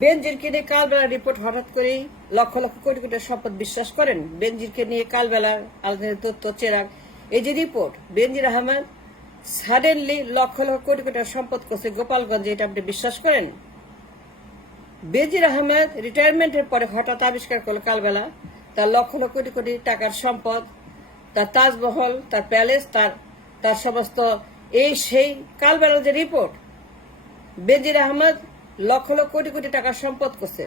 বেনজিরকে নিয়ে কালবেলা রিপোর্ট হঠাৎ করেই লক্ষ লক্ষ কোটি কোটি সম্পদ বিশ্বাস করেন। বেনজিরকে নিয়ে কালবেলার আলোচনার তথ্য চেরাগ এই যে রিপোর্ট, বেনজির আহমেদ সাডেনলি লক্ষ লক্ষ কোটি কোটি সম্পদ করছে গোপালগঞ্জে, এটা আপনি বিশ্বাস করেন? বেনজির আহমেদ রিটায়ারমেন্টের পরে হঠাৎ আবিষ্কার করলো কালবেলা তার লক্ষ লক্ষ কোটি কোটি টাকার সম্পদ, তার তাজমহল, তার প্যালেস, তার সমস্ত এই সেই কালবেলার যে রিপোর্ট, বেনজির আহমেদ লক্ষ লক্ষ কোটি কোটি টাকার সম্পদ করছে,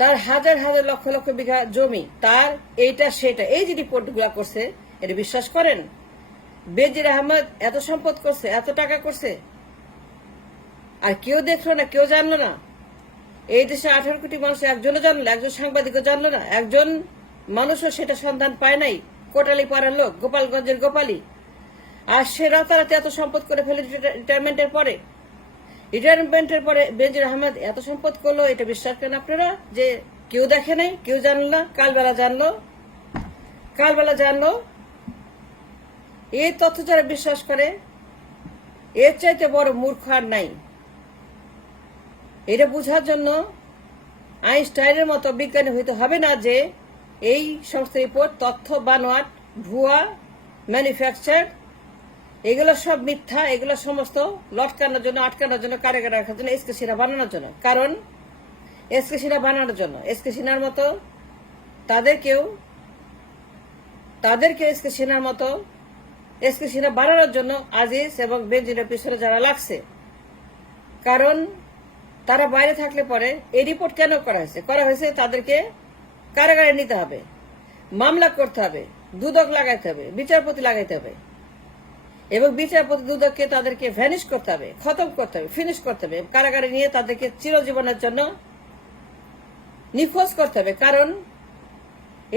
তার হাজার হাজার লক্ষ লক্ষ বিঘা জমি, তার এইটা সেটা, এই যে রিপোর্ট গুলা করছে, এটা বিশ্বাস করেন? বেনজির আহমেদ এত সম্পদ করছে, এত টাকা করছে, আর কেউ দেখলো না, কেউ জানলো না। এই দেশে 18 কোটি মানুষ একজনও জানলো, একজন সাংবাদিকও জানলো না, একজন মানুষও সেটা সন্ধান পায় নাই। কোটালি পাড়ার লোক, গোপালগঞ্জের গোপালী, আর সে রাতারাতি এত সম্পদ করে ফেলে রিটায়ারমেন্টের পরে। রিটায়ারমেন্টের পরে বেনজির আহমেদ এত সম্পদ করলো, এটা বিশ্বাস করেন আপনারা যে কেউ দেখে নাই, কেউ জানলো না? কালবেলা জানলো। এই তথ্য যারা বিশ্বাস করে, এর চাইতে বড় মূর্খ আর নাই। এটা বোঝার জন্য আইনস্টাইনের মতো বিজ্ঞানী হইতে হবে না যে এই সমস্ত রিপোর্ট তথ্য বানোয়াট, ভুয়া, ম্যানুফ্যাকচার, এগুলো সব মিথ্যা। এগুলো সমস্ত লটকানোর জন্য, আটকানোর জন্য, কারাগারে রাখার জন্য, এসকে সিনহা বানানোর জন্য। কারণ এসকে সিনহা বানানোর জন্য, এসকে সিনহার মতো তাদেরকে এসকে সিনহার মতো এসকে সিনহা বানানোর জন্য আজিজ এবং বেনজিরের পিছনে যারা লাগছে। কারণ তারা বাইরে থাকলে পরে এই রিপোর্ট কেন করা হয়েছে? তাদেরকে কারাগারে নিতে হবে, মামলা করতে হবে, দুদক লাগাইতে হবে, বিচারপতি লাগাইতে হবে, এবং বিচারপতি দুদককে তাদেরকে ভ্যানিশ করতে হবে, খতম করতে হবে, ফিনিশ করতে হবে, কারাগারে নিয়ে তাদেরকে চিরজীবনের জন্য নিখোঁজ করতে হবে। কারণ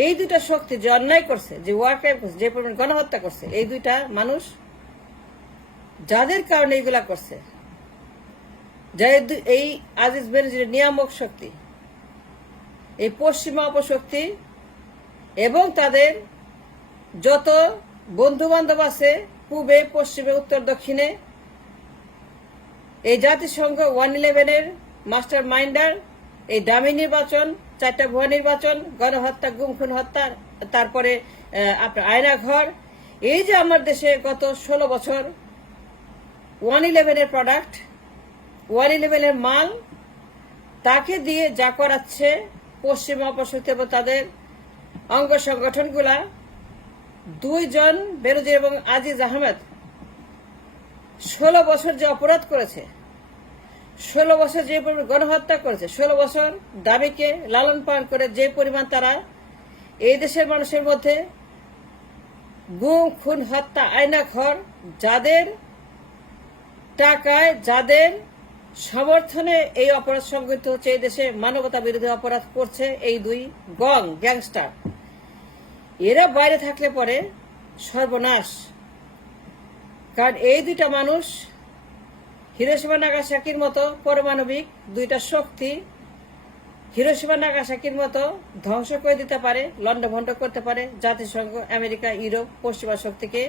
এই দুইটা শক্তি যে অন্যায় করছে, যে ওয়ার ক্রাইম করছে, যে পরিমাণ গণহত্যা করছে, এই দুইটা মানুষ যাদের কারণে এইগুলা করছে, এই আজিজ বেনজিরের নিয়ামক শক্তি, এই পশ্চিমা অপশক্তি এবং তাদের যত বন্ধু বান্ধব আছে পূবে, পশ্চিমে, উত্তর, দক্ষিণে, এই জাতিসংঘ 111-এর মাস্টার মাইন্ডার, এই দামি নির্বাচন, 4টা ভুয়া নির্বাচন, গণহত্যা, গুম খুন হত্যা, তারপরে আপনার আয়না ঘর, এই যে আমার দেশে গত 16 বছর 111-এর প্রোডাক্ট, 111-এর মাল, তাকে দিয়ে যা করাচ্ছে পশ্চিমা অপশক্তি এবং তাদের অঙ্গ সংগঠনগুলা, 2 জন বেনজির এবং আজিজ আহমেদ 16 বছর যে অপরাধ করেছে, 16 বছর যে পরিমাণ গণহত্যা করেছে, 16 বছর দাবিকে লালন পালন করে যে পরিমাণ তারা এই দেশের মানুষের মধ্যে গুম খুন হত্যা, আয়না ঘর, যাদের টাকায়, যাদের সমর্থনে এই অপরাধ সংগঠিত হচ্ছে, এই দেশে মানবতা বিরোধী অপরাধ করছে এই 2 গ্যাংস্টার, এরা বাইরে থাকলে পরে সর্বনাশ। কারণ এই 2টা মানুষ হিরোশিমা নাগাসাকির মতো পারমাণবিক 2টা শক্তি, হিরোশিমা নাগাসাকির মতো ধ্বংস করে দিতে পারে, লন্ডভন্ড করতে পারে জাতিসংঘ, আমেরিকা, ইউরোপ, পশ্চিমা শক্তিকে।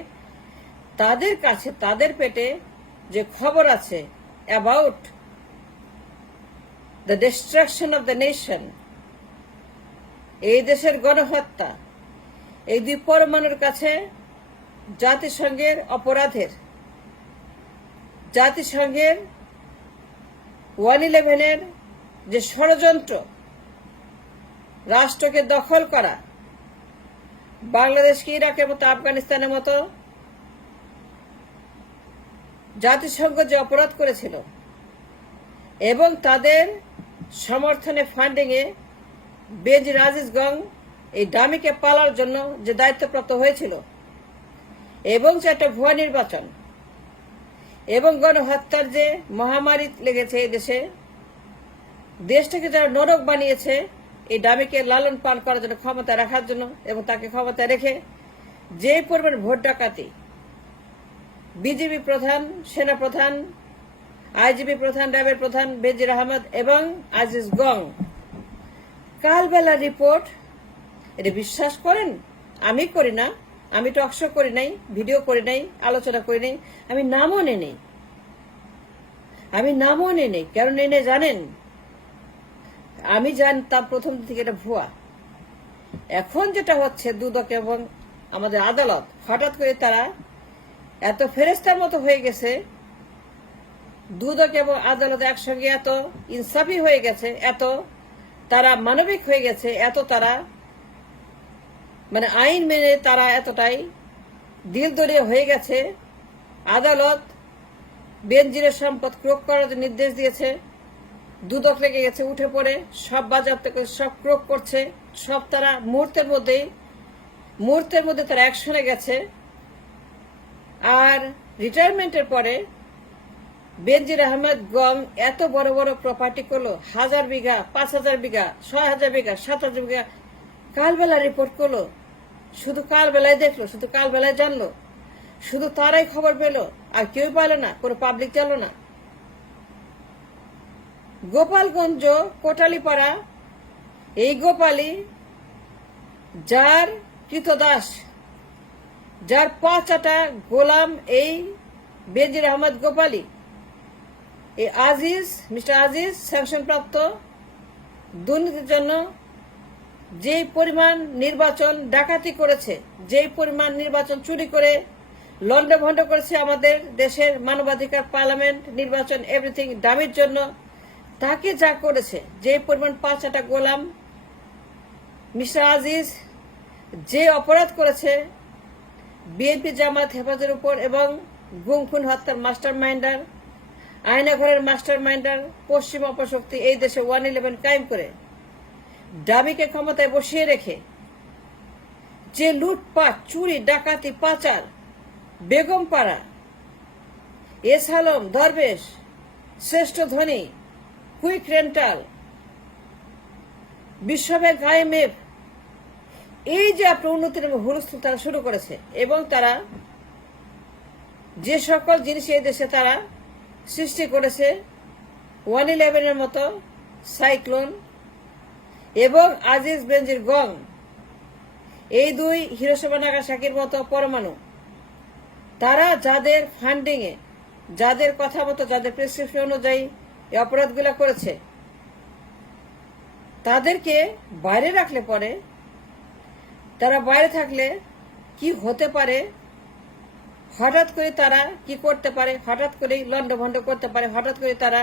তাদের কাছে, তাদের পেটে যে খবর আছে about the distraction of the nation, এই দেশের গণহত্যা, এই 2 পরমাণুর কাছে জাতিসংঘের অপরাধের, জাতিসংঘের 111-এর যে ষড়যন্ত্র, রাষ্ট্রকে দখল করা, বাংলাদেশকে ইরাকের মতো, আফগানিস্তানের মতো জাতিসংঘ যে অপরাধ করেছিল, এবং তাদের সমর্থনে, ফান্ডিংয়ে বেনজির আজিজ গং এই ডামিকে পালার জন্য যে দায়িত্বপ্রাপ্ত হয়েছিল, এবং 4টা ভুয়া নির্বাচন, এবং গণহত্যার যে মহামারী লেগেছে এই দেশে, দেশটাকে যারা নরক বানিয়েছে এই ডামিকে লালন পালন করার জন্য, ক্ষমতা রাখার জন্য, এবং তাকে ক্ষমতা রেখে যে পরিমাণ ভোট ডাকাতি, বিজিবি প্রধান, সেনা প্রধান, আইজিবি প্রধান, র্যাবের প্রধান বেনজির আহমেদ এবং আজিজ গং, কালবেলা রিপোর্ট, এটা বিশ্বাস করেন? আমি করি না, আমি টকশো করি নাই, ভিডিও করি নাই, আলোচনা করি নাই, আমি নামও নেই। আমি নামও নেই, কেন নেই জানেন? আমি জানতাম প্রথম থেকে এটা ভুয়া। এখন যেটা হচ্ছে, দুদক এবং আমাদের আদালত হঠাৎ করে তারা এত ফেরেস্তার মতো হয়ে গেছে, দুদক এবং আদালত একসঙ্গে এত ইনসাফি হয়ে গেছে, এত তারা মানবিক হয়ে গেছে, এত তারা মানে আইন মেনে তারা এতটাই দিলদরিয়া হয়ে গেছে। আদালত বেনজিরের সম্পদ ক্রোক করার নির্দেশ দিয়েছে, দুদক লেগে গেছে উঠে পড়ে, সব বাজার থেকে সব ক্রোক করছে, সব তারা মুহূর্তের মধ্যে তারা অ্যাকশনে গেছে। আর রিটায়ারমেন্টের পরে বেনজির আহমেদ গং এত বড় বড় প্রপার্টি করলো, 1000 বিঘা, 5000 বিঘা, 6000 বিঘা, 7000 বিঘা, কালবেলা রিপোর্ট করলো, শুধু কালবেলায় দেখলো, শুধু কালবেলায় জানলো, শুধু তারাই খবর পেল, আর কেউ পেল না, কোনো পাবলিক জানলো না। গোপালগঞ্জ কোটালীপাড়া, এই গোপালী যার কৃতদাস, যার পাঁচাটা গোলাম, এই বেনজির আহমেদ গোপালী, এই মিস্টার আজিজ স্যাংশনপ্রাপ্ত, দুর্নীতির জন্য যে পরিমাণ নির্বাচন ডাকাতি করেছে, যে পরিমাণ নির্বাচন চুরি করে লন্ডভন্ড করেছে আমাদের দেশের মানবাধিকার, পার্লামেন্ট, নির্বাচন, এভরিথিং দামির জন্য, তাকে যা করেছে, যে পরিমাণ পাঁচাটা গোলাম, মিস্টার আজিজ যে অপরাধ করেছে বিএনপি জামাত হেফাজতের উপর, এবং গুম খুন হত্যার মাস্টার মাইন্ডার, আয়নাঘরের মাস্টার মাইন্ডার, পশ্চিম অপশক্তি, এই দেশে 111 কায়েম করে দাবিকে ক্ষমতায় বসিয়ে রেখে যে লুটপাট, চুরি, ডাকাতি, পাচার, বেগমপাড়া, এস আলম, দরবেশ, শ্রেষ্ঠ ধনী, কুইক রেন্টাল, বিশ্বব্যাংক, IMF, এই যে আপনার উন্নতির হুলস্থুল তারা শুরু করেছে, এবং তারা যে সকল জিনিস এই দেশে তারা সৃষ্টি করেছে, 111-এর মতো সাইক্লোন এবং আজিজ বেনজির গং, এই দুই হিরোশিমা নাগাসাকির মতো পরমাণু, তারা যাদের ফান্ডিংয়ে, যাদের কথা মতো, যাদের প্রেসক্রিপশন অনুযায়ী এই অপরাধগুলো করেছে, তাদেরকে বাইরে রাখলে পরে, তারা বাইরে থাকলে কি হতে পারে, হঠাৎ করে তারা কি করতে পারে, হঠাৎ করেই লন্ডভন্ড করতে পারে, হঠাৎ করে তারা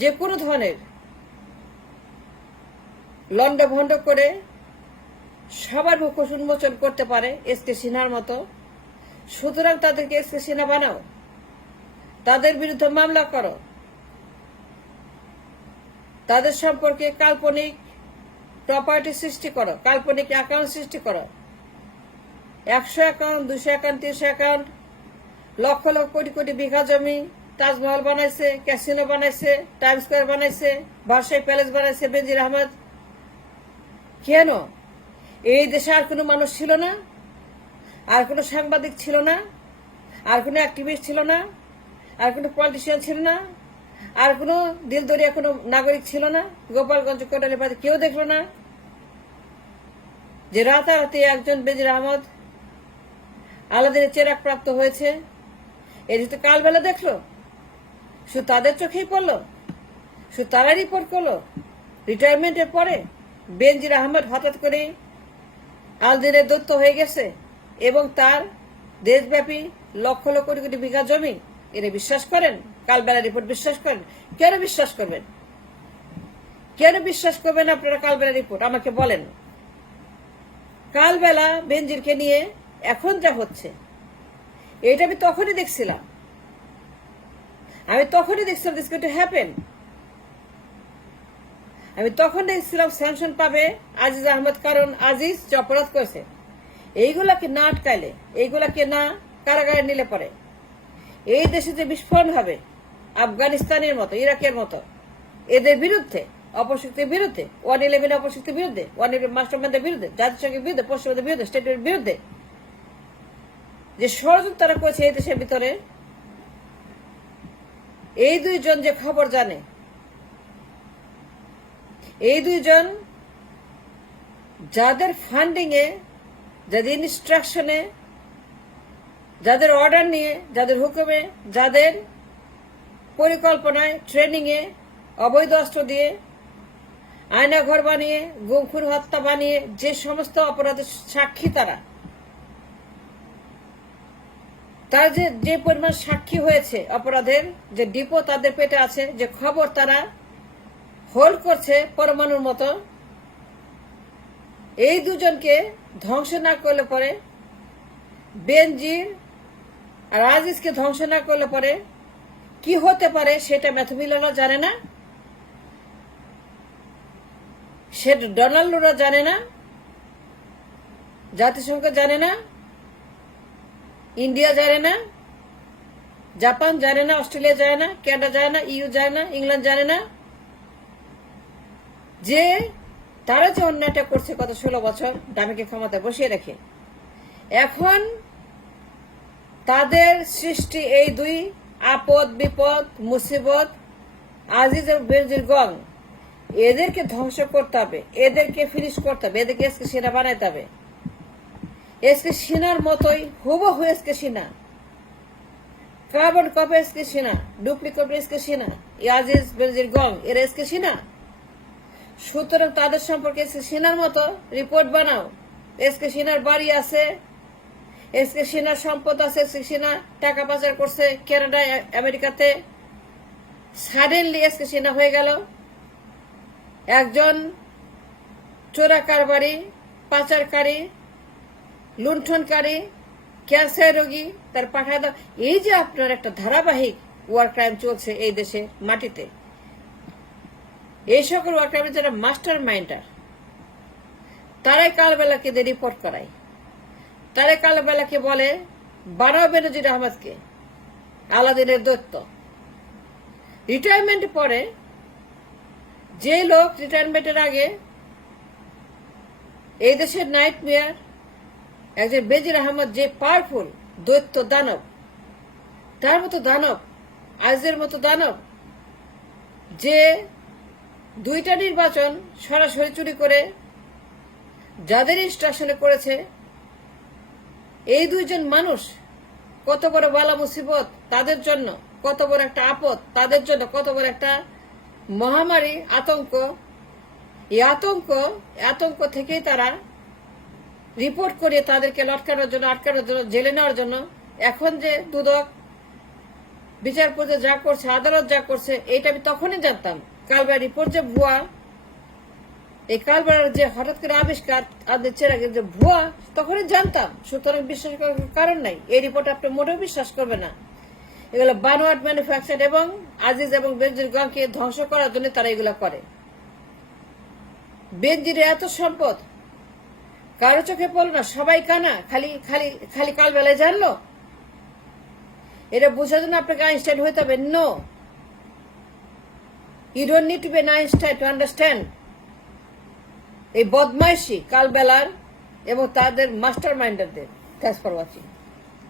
যে কোনো ধরনের লন্ডভন্ড করে সবার মুখোশ উন্মোচন করতে পারে, এসকে সিনহার মতো। সুতরাং তাদেরকে এসকে সিনহা বানাও, তাদের বিরুদ্ধে মামলা করো, তাদের সম্পর্কে কাল্পনিক প্রপার্টি সৃষ্টি করো, কাল্পনিক অ্যাকাউন্ট সৃষ্টি করো, 100 account, 200 account, 300 account, lakh lakh crore crore বিঘা জমি, তাজমহল বানাইছে, ক্যাসিনো বানাইছে, টাইম স্কোয়ার বানাইছে, ভার্সাই প্যালেস বানাইছে বেনজির আহমেদ। কেন? এই দেশে আর কোনো মানুষ ছিল না, আর কোনো সাংবাদিক ছিল না, আর কোনো অ্যাক্টিভিস্ট ছিল না, আর কোনো পলিটিশিয়ান ছিল না, আর কোনো দিলদরিয়া কোনো নাগরিক ছিল না। গোপালগঞ্জ কোটালীপাড়াতে কেউ দেখলো না যে রাতারাতি একজন বেনজির আহমেদ আলাদিনের চেরাগ প্রাপ্ত হয়েছে। এই তো কালবেলা দেখলো, শুধু তাদের চোখেই পড়লো, শুধু তারা রিপোর্ট করলো। রিটায়ারমেন্টের পরে বেনজির আহমেদ হঠাৎ করে আলাদিনের দত্ত হয়ে গেছে, এবং তার দেশব্যাপী লক্ষ লক্ষ কোটি কোটি বিঘা জমি। এরা বিশ্বাস করেন? কালবেলা রিপোর্ট বিশ্বাস করেন? কেন বিশ্বাস করবেন? কেন বিশ্বাস করবেন আপনারা কালবেলা রিপোর্ট? আমাকে বলেন। কালবেলা বেনজিরকে নিয়ে এখন যা হচ্ছে, এটা আমি তখনই দেখছিলাম, দিস গোইং টু হ্যাপেন। আমি তখন দেখছিলাম স্যাংশন পাবে আজিজ আহমেদ, কারণ আজিজ যে অপরাধ করেছে, এইগুলাকে না আটকাইলে, এইগুলাকে না কারাগারে নিলে পরে এই দেশে যে বিস্ফোরণ হবে আফগানিস্তানের মতো, ইরাকের মতো, এদের বিরুদ্ধে, অপশক্তির বিরুদ্ধে, 111 অপশক্তির বিরুদ্ধে, 111 মাস্টারমাইন্ডের বিরুদ্ধে, জাতিসংঘের বিরুদ্ধে, পশ্চিমবঙ্গের বিরুদ্ধে, স্টেটের বিরুদ্ধে যে ষড়যন্ত্র তারা করেছে এই দেশের ভিতরে, এই দুইজন যে খবর জানে, এই দুইজন যাদের ফান্ডিং এ, যাদের ইনস্ট্রাকশনে, যাদের অর্ডার নিয়ে, যাদের হুকুমে, যাদের পরিকল্পনায়, ট্রেনিংয়ে, অবৈধ অস্ত্র দিয়ে, আয়নাঘর বানিয়ে, গুমখুর হত্যা বানিয়ে যে সমস্ত অপরাধের সাক্ষী তার যে পরিমাণ সাক্ষী হয়েছে অপরাধের, যে ডিপো তাদের পেটে আছে, যে খবর তারা হোল্ড করছে পরমাণুর মতো, এই দুজনকে ধ্বংস না করলে পরে, বেনজির আর আজিজকে ধ্বংস না করলে পরে কি হতে পারে সেটা ম্যাথমিলারা জানে না, সে ডোনাল্ডরা জানে না, জাতিসংঘ জানে না, ইন্ডিয়া জানে না, জাপান জানে না, অস্ট্রেলিয়া জানে না, কানাডা জানে না, ইউ জানে না, ইংল্যান্ড জানে না, যে তারা যে অন্যায়টা করছে গত 16 বছর ডামিকে ক্ষমতায় বসিয়ে রেখে। এখন তাদের সৃষ্টি এই দুই আপদ বিপদ মুসিবত, আজিজ এবং বেনজির গং, এদেরকে ধ্বংস করতে হবে, এদেরকে ফিনিশ করতে হবে, এদেরকে এসকে সিনা বানাইতে হবে। এসকে সিনার মতোই হুবহু এসকে সিনা, কার্বন কপি এসকে সিনা, ডুপ্লিকেট এসকে সিনা, আজিজ বেনজির গং এর এসকে সিনা। সুতরাং তাদের সম্পর্কে এসকে সিনার মতো রিপোর্ট বানাও। এসকে সিনার বাড়ি আছে, এসকে সিনার সম্পদ আছে, এসকে সিনা টাকা পাচার করছে কানাডায়, আমেরিকাতে। সাডেনলি এসকে সিনা হয়ে গেল একজন চোরা কারবারি, পাচারকারী, লুণ্ঠনকারী, ক্যান্সার রোগী, তার পাঠায় দাও। এই যে আপনার একটা ধারাবাহিক ওয়ার ক্রাইম চলছে এই দেশে মাটিতে, এই সকল ওয়ার ক্রাইমের যারা মাস্টার মাইন্ডার, তারাই কালবেলাকে দিয়ে রিপোর্ট করায়, তারাই কালবেলাকে বলে বানাও বেনজির আহমদকে আলাদিনের দৈত্য। রিটায়ারমেন্ট পরে যে লোক রিটায়ারমেন্টের আগে এই দেশের নাইট মেয়ার একজন বেনজির আহমদ, যে পাওয়ারফুল দৈত্য দানব, তার মতো দানব, আজের মতো দানব, যে 2টা নির্বাচন সরাসরি চুরি করে যাদের ইনস্ট্রাকশনে করেছে, এই দুইজন মানুষ কত বড় বালা মুসিবত তাদের জন্য, কত বড় একটা আপদ তাদের জন্য, কত বড় একটা মহামারী, আতঙ্ক। এই আতঙ্ক থেকেই তারা রিপোর্ট করিয়ে তাদেরকে লটকানোর জন্য, আটকানোর জন্য, জেলে নেওয়ার জন্য এখন যে দুদক বিচারপতি যা করছে, আদালত যা করছে, এইটা আমি তখনই জানতাম। কালবেলা রিপোর্ট যে ভুয়া, এই কালবেলার যে হঠাৎ করে আবিষ্কার আমাদের চেরাগের যে ভুয়া, তখনই জানতাম। সুতরাং বিশ্বাস করার কারণ নাই। এই রিপোর্ট আপনি মোটেও বিশ্বাস করবে না। এগুলো বানোয়াট ম্যানুফ্যাকচার, এবং আজিজ এবং বেনজির গংকে ধ্বংস করার জন্য তারা এগুলো করে। বেনজিরের এত সম্পদ কারো চোখে পড়ল না, সবাই কানা, খালি খালি খালি কালবেলায় জানলো। এটা বোঝার জন্য আপনাকে আইনস্টাইন হইতে হবে? No, you don't need to be Einstein to understand এই বদমাইশি কালবেলার এবং তাদের মাস্টার মাইন্ডারদের। Thanks for watching.